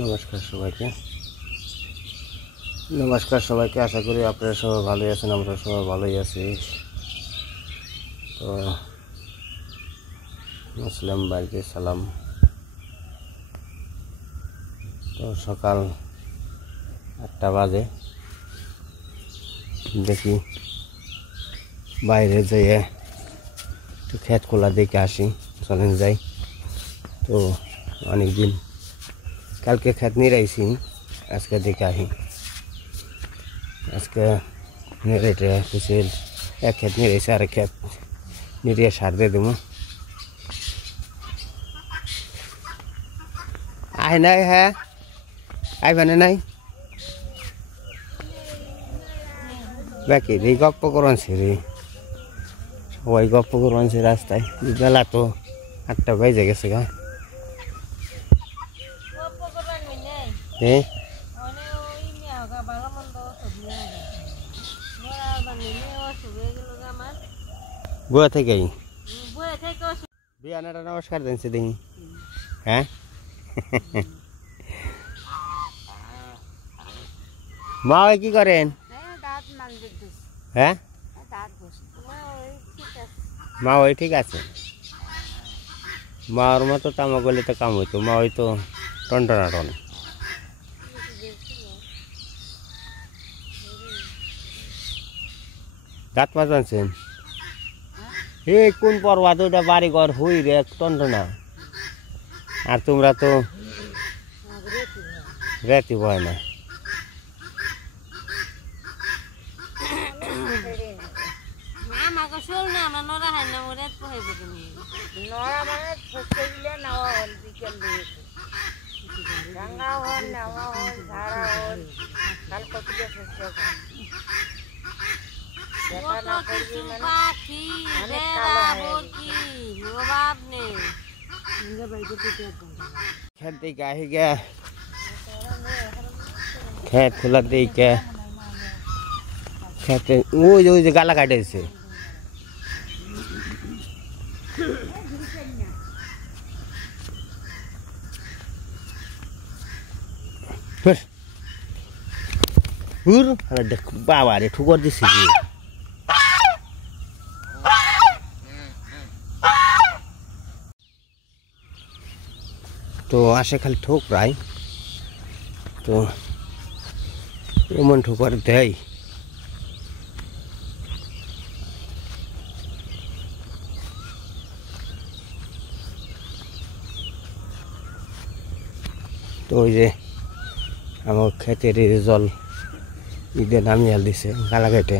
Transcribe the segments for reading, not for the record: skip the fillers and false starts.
নমস্কার সবাইকে আশা করি আপনারা সবাই ভালোই আছেন। আমরা সবাই ভালোই আছি। তো মুসলিম ভাইকে সালাম। তো সকাল 8টা বাজে, দেখি বাইরে যেয়ে একটু ক্ষেত খোলা দেখে আসি, চলেন যাই। তো অনেকদিন কালকে ক্ষেত নিরাইছি, আজকে দেখে আসি। আজকে নেড়েটে কুচিল এক ক্ষেত নিরাইছে, আর ক্ষেত নিরিয়ে সার দিয়ে দেবো। আয় নাই, হ্যাঁ আইবানে নাই বাকি রে, গপ্প করছে রে, সবাই গপ্প করছে রাস্তায়। বেলা তো 8টা বাজে গেছে গা। হ্যাঁ বুয়া থেকে বিয়ানাটা নমস্কার দিনছে দেখি। হ্যাঁ মা ওই কি করেন? হ্যাঁ মা ওই ঠিক আছে। মা ওর মতো তামা গলে তো কাম হইতো, মা ওই তো টনটনা টন। দাঁত মাছ আনছেন? এই কোন পর্বা তো ওটা বাড়ি ঘর হই রে টনটনা, আর তোমরা তো রেতি ভয় না। খেত দিকে আহি গে, খেত খোলা দিকে খেতে ওই যে গালা কাটেছে। বাবা রে ঠুকর দিছি। তো আসে খালি ঠোকরাই, তো এমন ঠোকর দেয়। তো ওই যে আমার ক্ষেতের জল ঈদে নামিয়ে দিছে গালা কেটে।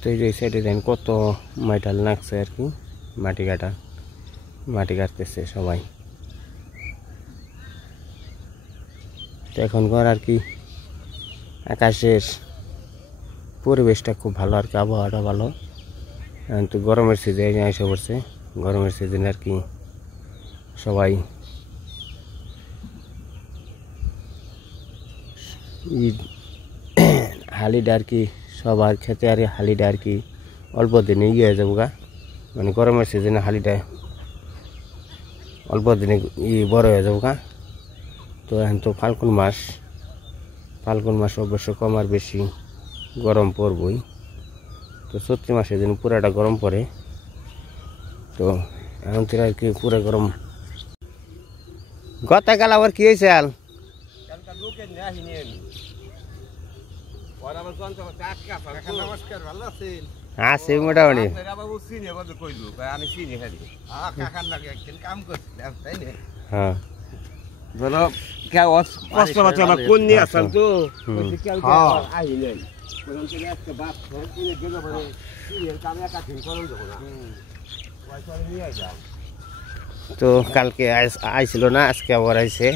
তো এই সাইডে দেন কত মাইটাল নাকছে আর কি, মাটি কাটতেছে সবাই। তো এখনকার আর কি আকাশের পরিবেশটা খুব ভালো আর কি, আবহাওয়াটা ভালো। তো গরমের সিজনে এসে পড়ছে, গরমের সিজনে আর কি সবাই হালিডা আর কি সবার খেতে, আর হালিডা আর কি অল্প দিনে ইয়ে হয়ে যাবো গা। মানে গরমের সিজনে হালিডা অল্প দিনে বড় হয়ে যাবো গা। তো এখন তো ফাল্গুন মাস অবশ্য কম আর বেশি গরম পড়বই। তো চৈত্র মাসে যেন পুরাটা গরম পড়ে। তো এখন তো আর কি পুরো গরম। গতকাল আবার কি হয়েছে? আছে মোটামুটি। হ্যাঁ কোন নিয়ে আসল তো আহিলেন। তো কালকে আইছিল না, আজকে আবার আইছে।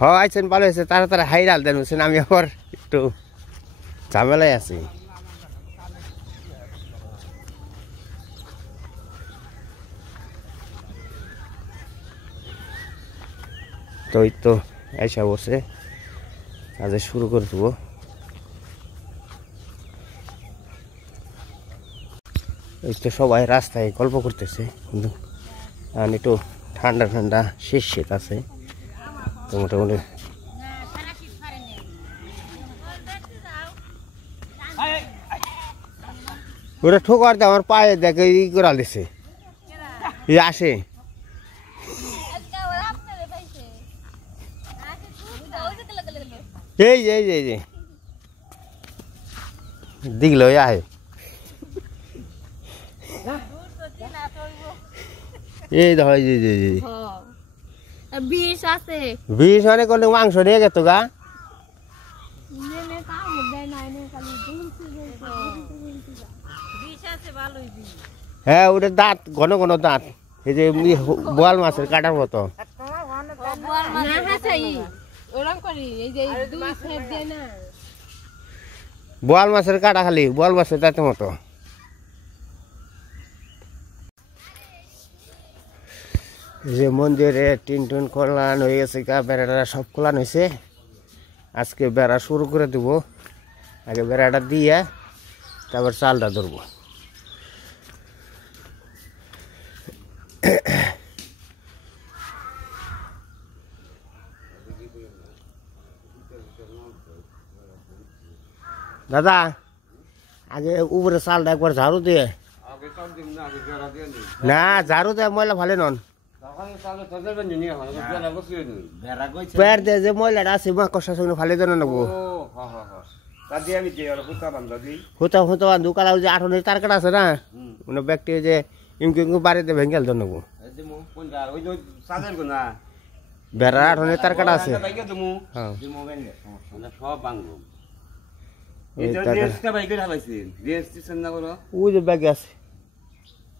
হ্যাঁ আইছেন, ভালো হয়েছে। তাড়াতাড়ি হাইরাল দেন বলছেন, আমি আবার একটু ঝামেলায় আছি। তো এই তো আইসা বসে কাজে শুরু করে দেবো। এই তো সবাই রাস্তায় গল্প করতেছে কিন্তু একটু ঠান্ডা ঠান্ডা শীত শীত আছে তো মোটামুটি ওরা ঠোকার দিয়ে আমার পায়ে দেখে ই করা দিছে আসে এই যে এই যে এই যে দিগলো আহে এই ধর এই যে বিষ আছে বিষ অনেক করলে মাংস নিয়ে গেত গা হ্যাঁ ওটা দাঁত ঘন ঘন দাঁত এই যে বোয়াল মাছের কাটার মতো বোয়াল মাছের কাটা খালি বোয়াল মাছের দাঁতের মতো যে মন্দিরে টিন টুন খোলান হয়ে গেছে বেড়াটা সব খোলান হয়েছে আজকে বেড়া শুরু করে দেব আগে বেড়াটা দিয়ে তারপর চালটা ধরবো দাদা আগে উপরে চালটা একবার ঝাড়ু দিয়ে না ঝাড়ু দেয় ময়লা ভালো নন পেয়ার দিয়ে যে ময়লাটা আছে মা কষার সঙ্গে ভালো দেন নেবো হুতা হুতা বান্ধু কালা যে আঠনের তার কাটা আছে না মানে ব্যক্তি যে ইমকি বাড়িতে ভেঙ্গেল দেন নেবো বেড়ার আঠনের তার কাটা আছে ওই যে ব্যাগে আছে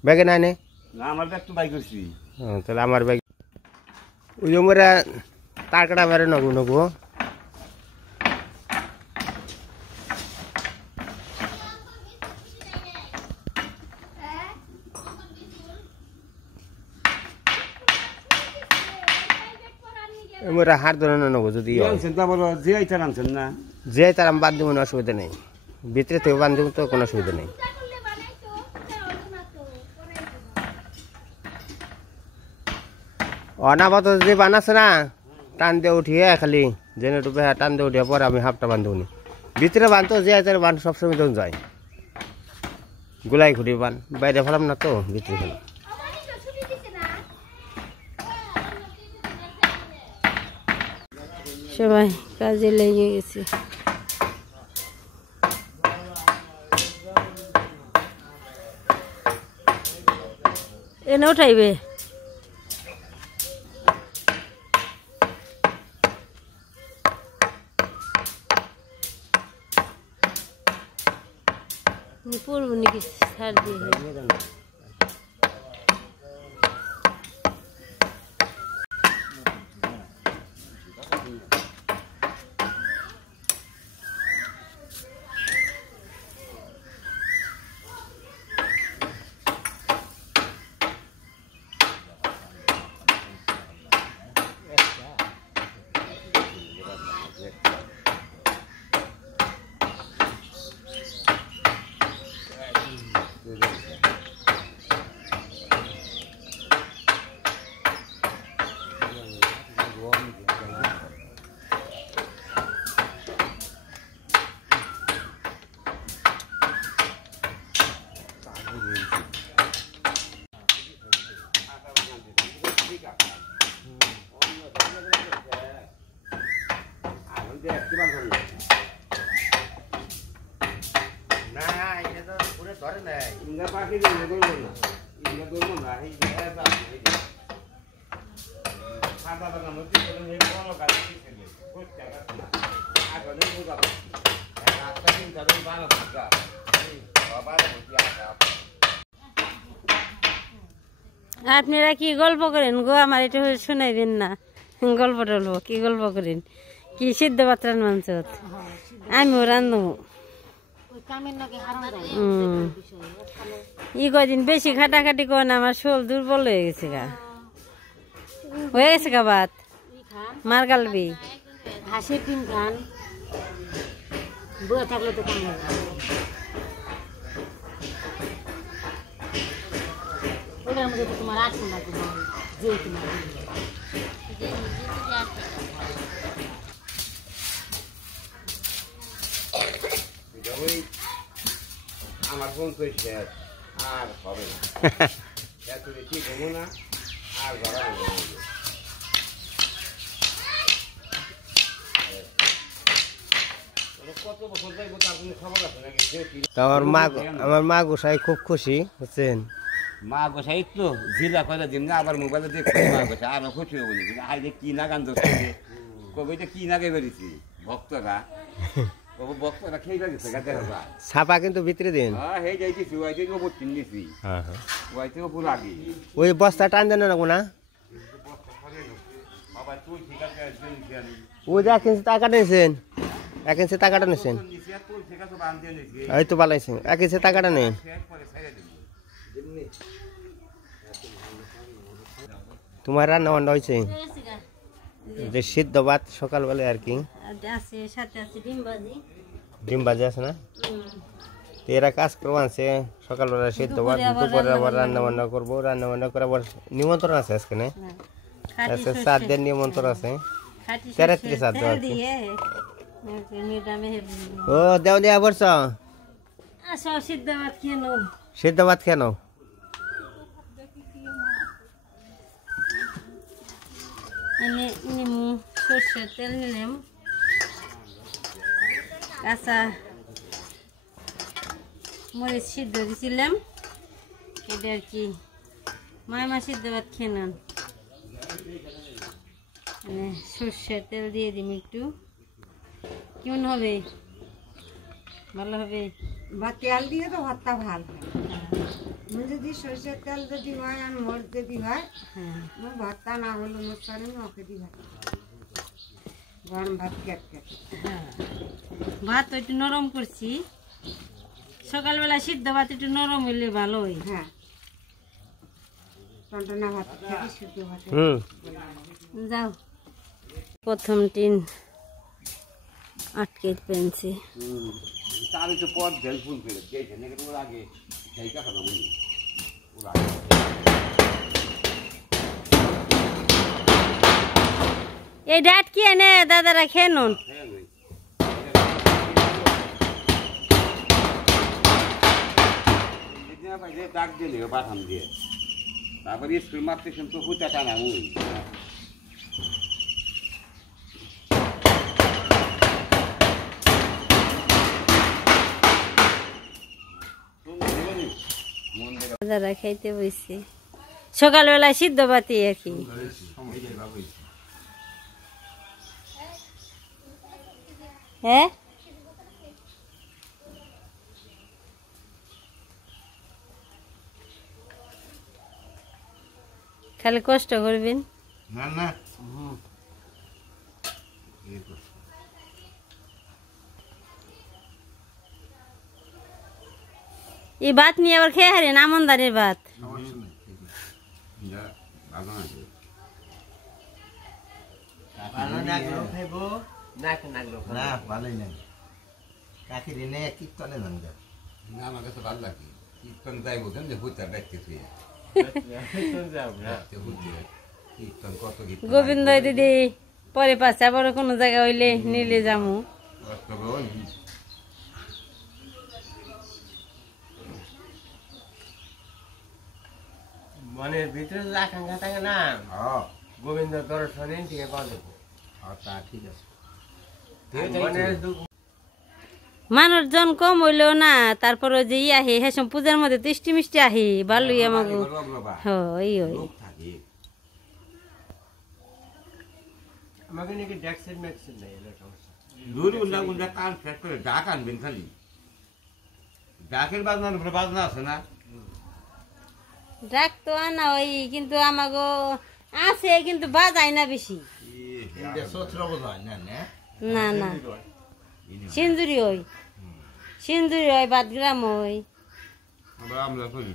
ব্যাগে নাই নে আমার ব্যাগ তো বাই করছি তাহলে আমার ব্যাগ ওই যে মোরা তার কাটা বেড়ে নগু নগু মোরা হার ধরে নগু যদি না যে তার আমি বাদ দেবো অসুবিধা নেই ভিতরে থেকে বান্ধ দেবো তো কোনো অসুবিধা নেই অনাবত যে বানাচ্ছে না টান দিয়ে উঠিয়ে খালি জেনে টুপে টান দিয়ে উঠিয়ে পরে আমি হাফটা বান্ধব নি ভিতরে বানতো যে বান সবসময় তখন যায় গোলাই খুঁটি বান বাইরে ফেলাম না তো ভিতরে ফেলাম সবাই কাজে লেগে গেছে এনে উঠাইবে পড়বো নাকি ছাড় দিয়ে আপনারা কি গল্প করেন গো আমার এটা শোনাইবেন না গল্প টল্প কি গল্প করেন কি সিদ্ধ পাত্রান মাংস আমিও রান্ধবো ই কদিন বেশি খাটাখাটি করেন আমার শোল দুর্বল হয়ে গেছে গা ভাত মার গালবি ঘাসের ডিম খান বয়ে থাকলে তো ব্যাগের মধ্যে তো তোমার আছে না তোমার যে তোমার ওই আমার ফোন করেছে আর হবে না এত ঠিক হবো না আর ধরা হবো না। কত বছর যাইব তার কোনো খবর আছে নাকি? তো আমার মা গোসাই খুব খুশি বুঝছেন। মা গোসাই তো জিলা কয়লা দিন না আবার মোবাইলে দেখছি মা গোসাই আর খুশি হবো না আজ কি না গান ধরছে কবিটা কি না গাই বেরিয়েছি ভক্তরা ভক্তরা খেয়ে গেছে গাছে হবে ছাপা কিন্তু ভিতরে দিন। হ্যাঁ হে যাইতেছি ওই থেকে ওপর কিনেছি ওই থেকে পুরো আগে ওই বস্তা টান দেন না না বাবা তুই ঠিক আছে ওই যে 1 ইঞ্চি টাকা নিয়েছেন 1 ইঞ্চি টাকাটা নিয়েছেন এই তো বালাইছেন 1 ইঞ্চি টাকাটা নেন। তোমার রান্না বান্না হয়েছে যে সিদ্ধ ভাত সকালবেলায় আর কি আছে সাথে আছে ডিম ভাজি আছে না তো এরা কাজ করবো আছে সকালবেলা সিদ্ধ ভাত দুপুরে আবার রান্না বান্না করবো রান্না বান্না করে আবার নিমন্ত্রণ আছে আজকে না আজকে 7 দিন নিমন্ত্রণ আছে 33 7 আর কি ও দেও দেয়া বর্ষ আসো সিদ্ধ ভাত খেয়ে নাও সিদ্ধ ভাত কেন নিমু সর্ষের তেল নিলাম কাঁচা মরিচ সিদ্ধ দিছিলাম এটা আর কি মামা সিদ্ধ ভাত খেয়ে নেন সর্ষের তেল দিয়ে দিম একটু কেমন হবে ভালো হবে বা তেল দিয়ে তো ভাতটা ভালো হয় যদি সরষের তেল যদি হয় আর মরিচ যদি হয় মোর ভাতটা না হলে মোর সরে ওকে দি ভাত গরম ভাত কেট কেট ভাত তো একটু নরম করছি সকালবেলা সিদ্ধ ভাত একটু নরম হইলে ভালো হয় হ্যাঁ টনটনা ভাত খেতে শুদ্ধ ভাত যাও প্রথম টিন আটকে পেনছি তার একটু পর জেল ফুল ফেলে দিয়েছে নাকি ওর আগে জায়গা খাবো বলি ওর এই ডাট কি এনে দাদারা খেয়ে নুন আগে ডাক দিলে পাঠান দিয়ে তারপরে স্কুল মারতে তো হুটা টানা ওই দাদারা খাইতে বসছি সকালবেলা সিদ্ধ ভাতি আর কি হ্যাঁ খালি কষ্ট করবেন না না এই ভাত নিয়ে আবার খেয়ে হারেন আমনদারের ভাত আমার কাছে ভালো লাগে কীর্তন যাই বলছেন যে হুইতার দেখতেছি কীর্তন কত কীর্তন গোবিন্দ দিদি পরে পাশে আবার কোনো জায়গা হইলে নিলে যামু মনের ভিতরে যে আকাঙ্ক্ষা থাকে না গোবিন্দ দর্শনে ঠিক আছে তা ঠিক আছে মানুষজন কম হইলেও না তারপরে যে ই আহে হেসম পূজার মধ্যে তো ইষ্টি মিষ্টি আহে ভালোই আমাকে হই হই আমাকে নাকি ড্যাক্সের ম্যাক্সের নাই এটা সমস্যা দূর উল্লা উল্লা কান ফেট করে ডাক আনবেন খালি ডাকের বাজনার উপরে বাজনা আছে না ডাক তো আনা ওই কিন্তু আমাকে আছে কিন্তু বাজায় না বেশি না না সিন্দুরি ওই সিন্দুরি হয় বাদগ্রাম ওই আমরা করি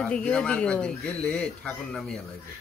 ওদিকে ওদিকে গেলে ঠাকুর নামিয়ে লাগবে